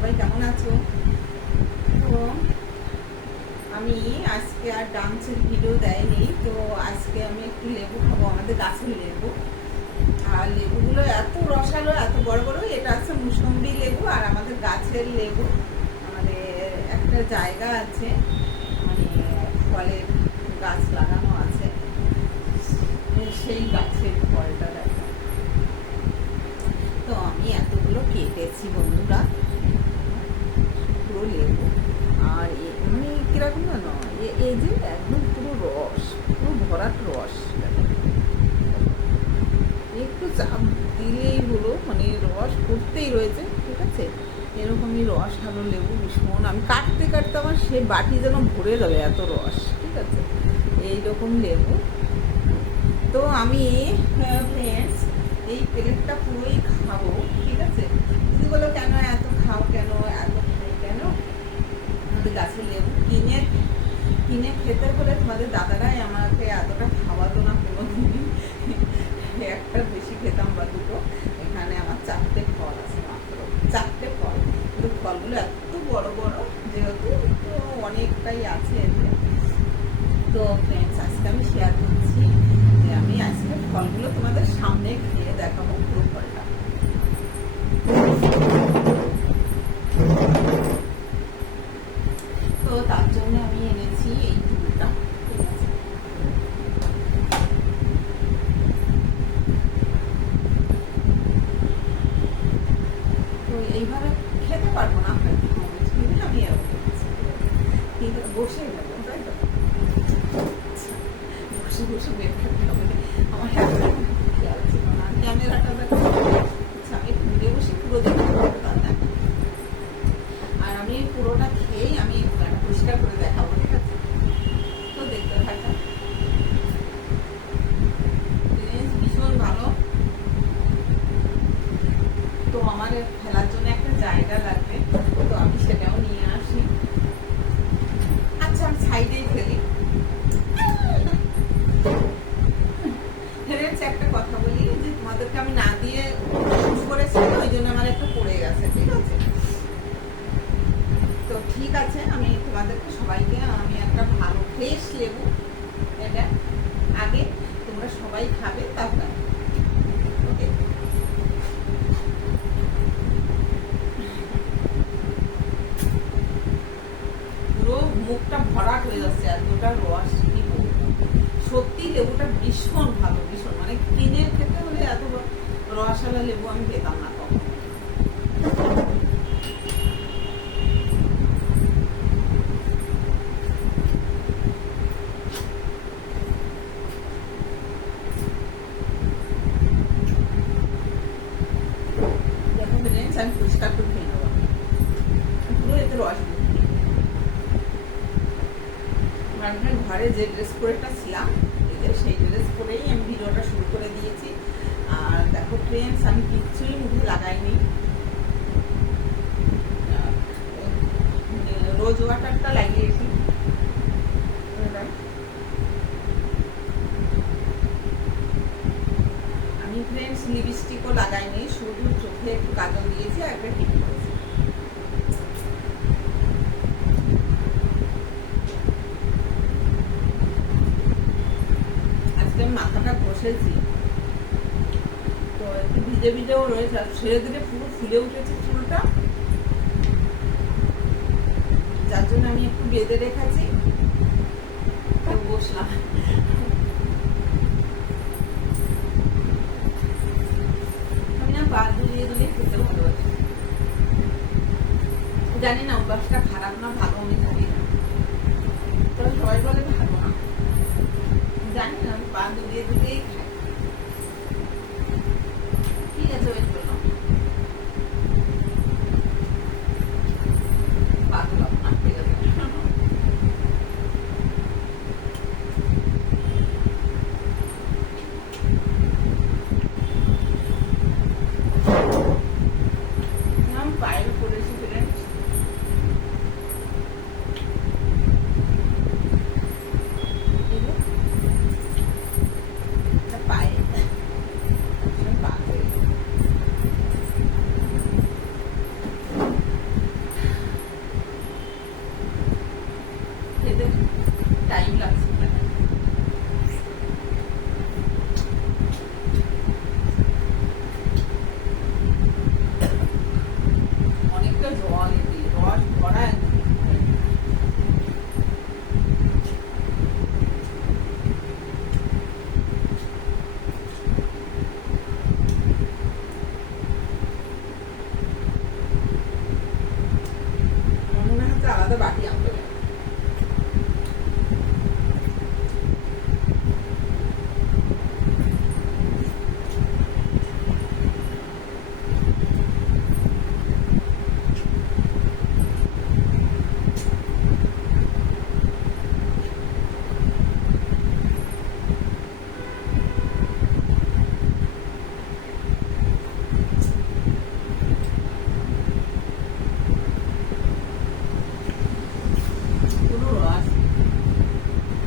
সবাই কেমন আছো? তো আমি আজকে আর ডান্সের ভিডিও দেয়নি, তো আজকে আমি একটু লেবু খাবো, আমাদের গাছের লেবু। আর লেবুগুলো এত রসালো, এত বড় বড়। এটা আছে মুসম্বি লেবু আর আমাদের গাছের লেবু। আমাদের একটা জায়গা আছে, মানে ফলের গাছ লাগানো আছে, সেই গাছের ফলটা দেখো। তো আমি এতগুলো কেটেছি বন্ধুরা, পুরো লেবু। আর এমনি কিরকম জানো, এই যে একদম পুরো রস, পুরো ভরাট রস। একটু চাপ দিলেই হলো, মানে রস করতেই রয়েছে, ঠিক আছে। এরকমই রস আলো লেবু ভীষণ, আমি কাটতে কাটতে আমার সে বাটি যেন ভরে যাবে, এত রস, ঠিক আছে। এইরকম লেবু। তো আমি ফ্রেন্ডস এই প্লেটটা পুরোই খাবো, ঠিক আছে। যদি বলো কেন এত খাও, কেন এত খাই কেন, আমাদের গাছের লেবু কিনে কিনে খেতে হলে তোমাদের দাদারাই আমাকে এতটা খাওয়াতো না কোনোদিনই। একটা বেশি খেতাম বা দুটো। এখানে আমার 4টে ফল আছে, মাত্র 4টে ফল, কিন্তু ফলগুলো এত বড় বড় যেহেতু, তো অনেকটাই আছে এতে। তো ফ্রেন্ডস আজকে আমি শেয়ার করছি যে আমি আজকে ফলগুলো তোমাদের সামনে খেয়ে দেখাবো, পুরো ফলটা। তো তার জন্য আমি এনেছি এই টুলটা, ঠিক আছে। তো এইভাবে খেতে পারবো না, আমি এরকম করছি, ঠিক আছে। বসে নেবো, তাই তো, বসে বসে বের খেতে হবে। আমার খেয়াল ছিল না, ক্যামেরাটা দেখো। আচ্ছা, আমি ঘুরে বসে পুরো দেখতে পারবো, তাই। আর আমি পুরোটা খেয়েই আমি পরিষ্কার করে দেখাবো, ঠিক আছে। তো দেখতে থাকা ভীষণ ভালো। তো আমার ফেলার জন্য একটা জায়গা লাগবে, তো আমি সেটাও নিয়ে আসি। আচ্ছা, আমি সাইডেই ফেলি। একটা কথা বলি যে তোমাদেরকে আমি না দিয়ে শুরু করেছি, ওই জন্য আমার একটু পড়ে গেছে, ঠিক আছে। তো ঠিক আছে, আমি তোমাদেরকে সবাইকে আমি একটা ভালো ফ্রেশ লেবু, এটা আগে তোমরা সবাই খাবে, তাহলে ওকে। পুরো মুখটা ভরাট হয়ে যাচ্ছে, এতটা রস, কি বলবো। সত্যি লেবুটা ভীষণ ভালো, ভীষণ, মানে কিনে খেতে হলে এত রসালা লেবু আমি পেতাম না তখন। আমি পরিষ্কার করে খেয়ে নেবো, পুরো এতে রস। আমি ঘরে যে ড্রেস পরেটা ছিলাম, সেই ড্রেস পরেই আমি ভিডিওটা শুরু করে দিয়েছি। আর দেখো ফ্রেন্ডস, আমি কিচ্ছুই মুখে লাগাইনি, রোজ ওয়াটারটা লাগিয়েছি। আমি ফ্রেন্ডস লিপস্টিকও লাগাইনি, শুধু চোখে একটু কাজল দিয়েছি আর একটা টিপ করেছি। আজকে আমি মাথাটা ঘষেছি, তো একটু ভিজে ভিজেও রয়েছে, আর ছেড়ে দিলে পুরো ফুলে উঠেছে চুলটা, যার জন্য আমি একটু বেঁধে রেখেছি। তো বসলাম, আমি না পা দুলিয়ে দুলিয়ে খেতে ভালোবাসি। জানি না অভ্যাসটা খারাপ না ভালো, আমি জানি না, তবে সবাই বলে ভালো না, জানি না, আমি পা দুলিয়ে দুলিয়েই খাই। ঠিক আছে, ওয়েট করলাম, পা দুলাম না, ঠিক আছে। পায়ের পড়েছি ফ্রেন্ডস, আলাদা বাটি আনতে হবে।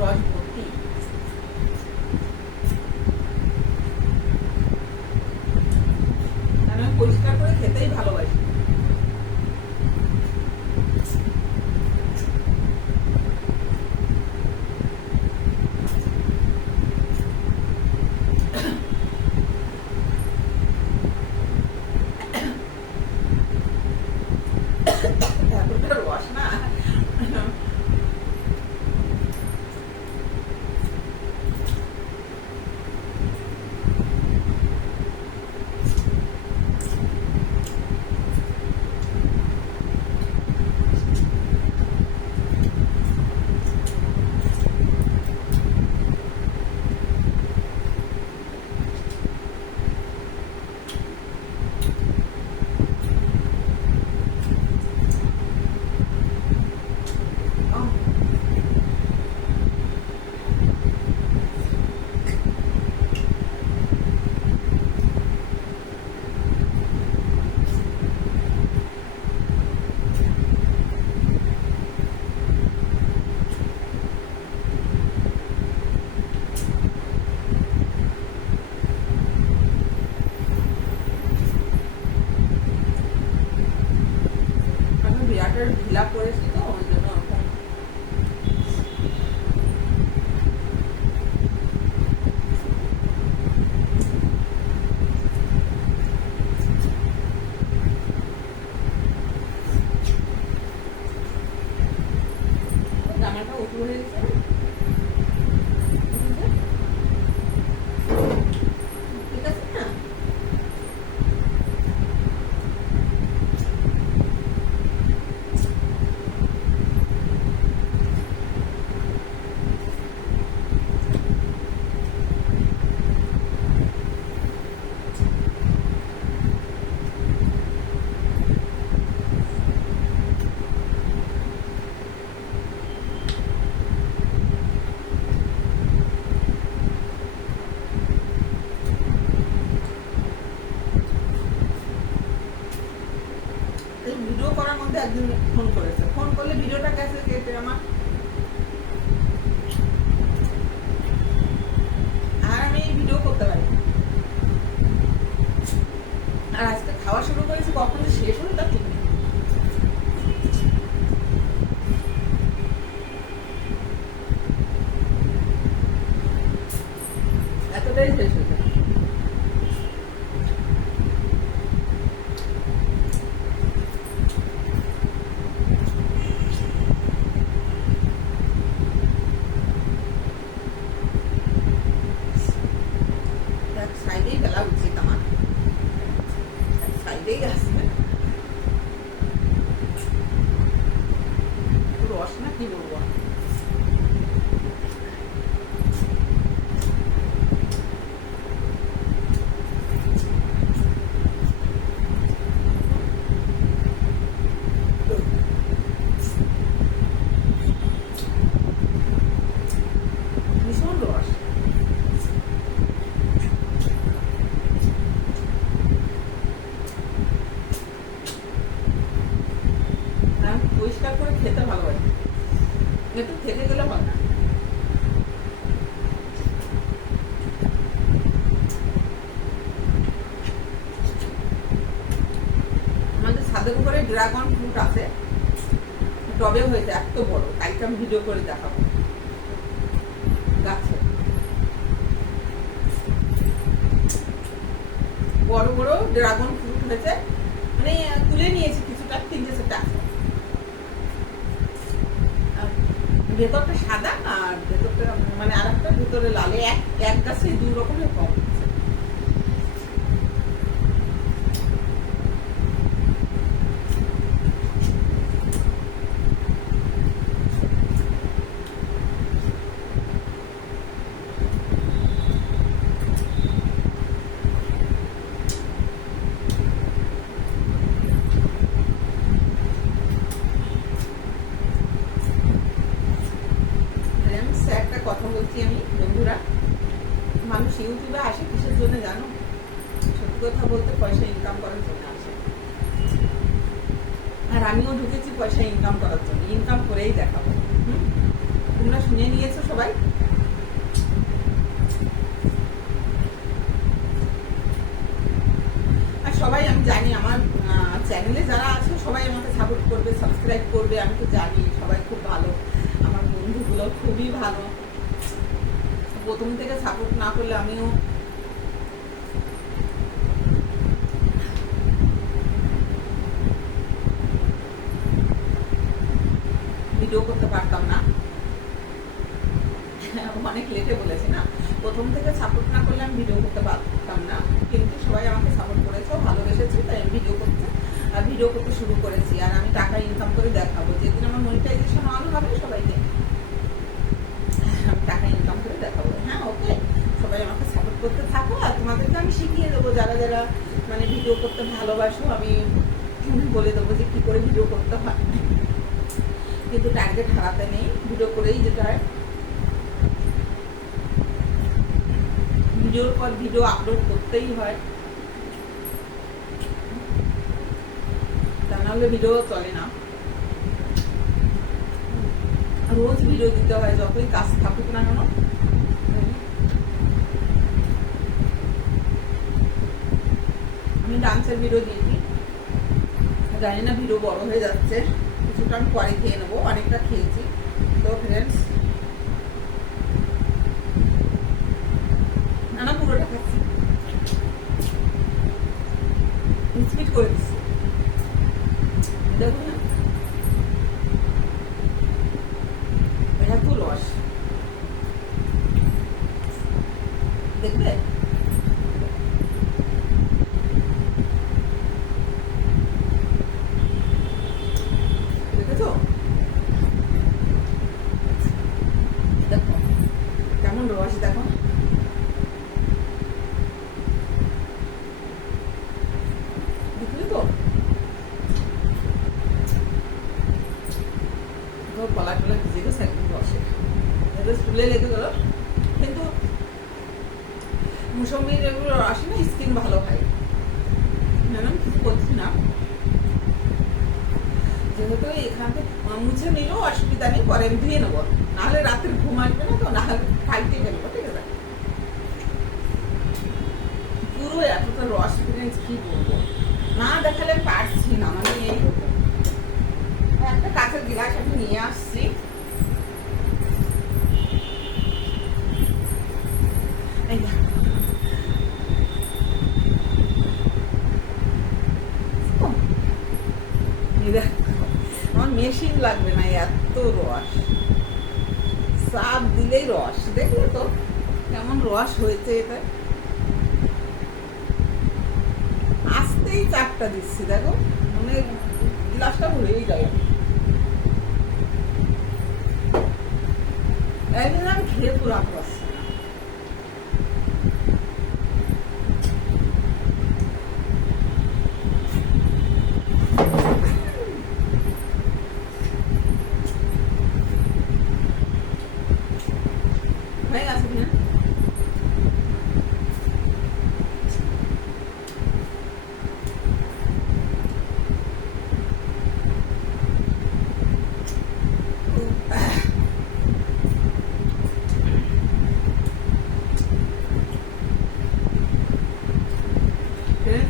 রস ভর্তি। আমি পরিষ্কার করে খেতেই ভালোবাসি। এতটা রস না, আমি বিরাটের ঢিলা করেছি তো ওই জন্য ওরকম। জামাটা উঁচু হয়ে গেছে, ঠিক আছে না? এই ভিডিও করার মধ্যে একদিন ফোন করেছে, ফোন করলে ভিডিওটা গেছে কেটে আমার, আর আমি ভিডিও করতে পারি না। আর আজকে খাওয়া শুরু করেছি, কখন যে শেষ হলো তা ঠিক নেই। এতটাই শেষ হয়ে যায়। এক সাইডেই ফেলা উচিত আমার, এক সাইডেই আছে রস না, কি বলবো। ভীষণ রস। আমি পরিষ্কার করে খেতে ভালোবাসি, একটু থেকে গেলে হয় না। আমাদের ছাদের উপরে ড্রাগন ফ্রুট আছে, টবে হয়েছে এত বড়, কালকে আমি ভিডিও করে দেখাবো। গাছে বড় বড় ড্রাগন ফ্রুট হয়েছে, মানে তুলে নিয়েছি কিছুটা, 3-4টা আছে। ভেতরটা সাদা আর ভেতরটা মানে আর একটা ভেতরে লালে, এক গাছে 2 রকমের ফল। সত্যি কথা বলতে পয়সা ইনকাম করার জন্য আসে, আর আমিও ঢুকেছি পয়সা ইনকাম করার জন্য, ইনকাম করেই দেখাবো। তোমরা শুনে নিয়েছো সবাই। আর সবাই আমি জানি আমার চ্যানেলে যারা আছে সবাই আমাকে সাপোর্ট করবে, সাবস্ক্রাইব করবে, আমি তো জানি সবাই খুব ভালো, আমার বন্ধুগুলো খুবই ভালো। প্রথম থেকে সাপোর্ট না করলে আমিও ভিডিও করতে পারতাম না। অনেক লেটে বলেছি না, প্রথম থেকে সাপোর্ট না করলে আমি ভিডিও করতে পারতাম না, কিন্তু সবাই আমাকে সাপোর্ট করেছে, ভালোবেসেছে, তাই আমি ভিডিও করতে শুরু করেছি। আর আমি টাকা ইনকাম করে দেখাবো, যেদিন আমার মনিটাইজেশন অন হবে সবাইকে আমি টাকা ইনকাম করে দেখাবো। হ্যাঁ, ওকে, সবাই আমাকে সাপোর্ট করতে থাকো, আর তোমাদেরকে আমি শিখিয়ে দেবো, যারা যারা মানে ভিডিও করতে ভালোবাসো আমি বলে দেবো যে কি করে ভিডিও করতে হয়। কিন্তু টার্গেট হারাতে নেই, ভিডিও করেই যেতে হয়। ভিডিওর পর ভিডিও আপলোড করতেই হয়, তা নাহলে ভিডিও চলে না। রোজ ভিডিও দিতে হয়, যতই কাজ থাকুক না কেন। আমি ডান্সের ভিডিও দিয়েছি, জানি না ভিডিও বড় হয়ে যাচ্ছে, কিছুটা আমি পরে খেয়ে নেবো, অনেকটা খেয়েছি। তো ফ্রেন্ডস, না পুরোটা খাচ্ছি, স্পিড করে দিচ্ছি, দেখুন না এত রস, দেখবে দেখেছো, দেখো কেমন রস, দেখো দেখলে তো, গলা টলা ভিজে গেছে একদম রসে, চুলে লেগে গেল। কিন্তু মুসম্বির এগুলো রস না, স্কিন ভালো হয়, আমি কিছু করছি না, যেহেতু এখান থেকে মুছে নিলেও অসুবিধা নেই, পরে আমি ধুয়ে নেবো, নাহলে রাতের ঘুম আসবে না, তো নাহলে খাইতে ফেলবো, ঠিক আছে। পুরো এতটা রস কি বলবো, না দেখালে পারছি না, মানে এইরকম। একটা কাঁচের গ্লাস আমি নিয়ে আসছি, আমার মেশিন লাগবে না, এত রস, চাপ দিলেই রস, দেখলে তো কেমন রস হয়েছে। এটা আসতেই চাপটা দিচ্ছি, দেখো মানে গ্লাসটা ভরেই যাবে, একদিন আমি খেয়ে পুরাতে পারছি না। হয়ে গেছে কিনা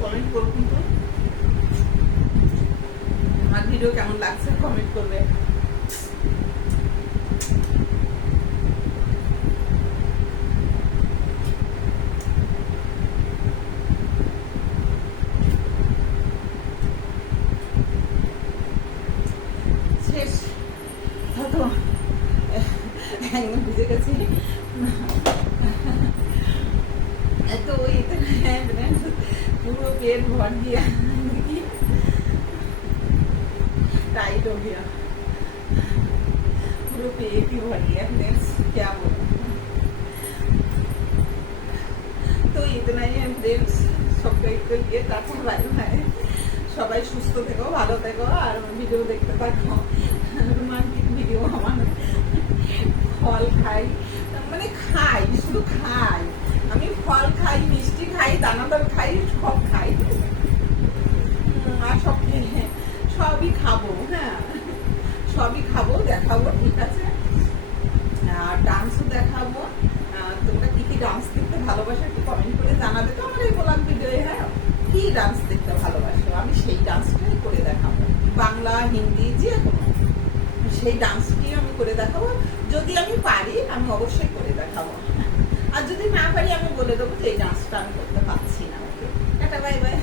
কমেন্ট করুন তো, আমার ভিডিও কেমন লাগছে কমেন্ট করবে। শেষ তো একদম বুঝে গেছি, तो वो इतना है पूरा पेट भर गया, टाइट हो गया, पूरा पेट ही भर गया फ्रेंड्स, क्या बोलूं। तो इतना ही है फ्रेंड्स, सबको ये टाटा बाय बाय, সবাই সুস্থ থেকো, ভালো থেকো, আর ভিডিও দেখতে থাকো, রোমান্টিক ভিডিও। আমার ফল খাই, মানে খাই, শুধু খাই, আমি ফল খাই, মিষ্টি খাই, দানা বান্দর খাই, সব খাই, আর সবই খাবো। হ্যাঁ, সবই খাবো, দেখাবো, ঠিক আছে। আর ডান্সও দেখাবো। তোমরা কি কি ডান্স দেখতে ভালোবাসো একটু কমেন্ট করে জানাবে তো আমার এই ব্লগ ভিডিওয়ে। হ্যাঁ, কি ডান্স দেখতে ভালোবাসো, আমি সেই ডান্সটাই করে দেখাবো, বাংলা হিন্দি যে কোনো, সেই ডান্সটি আমি করে দেখাবো। যদি আমি পারি আমি অবশ্যই করে দেখাবো। আর যদি না পারি আমি বলে দেবো যে এই ডান্সটা আমি করতে পারছি না। ওকে, টাটা, বাই বাই।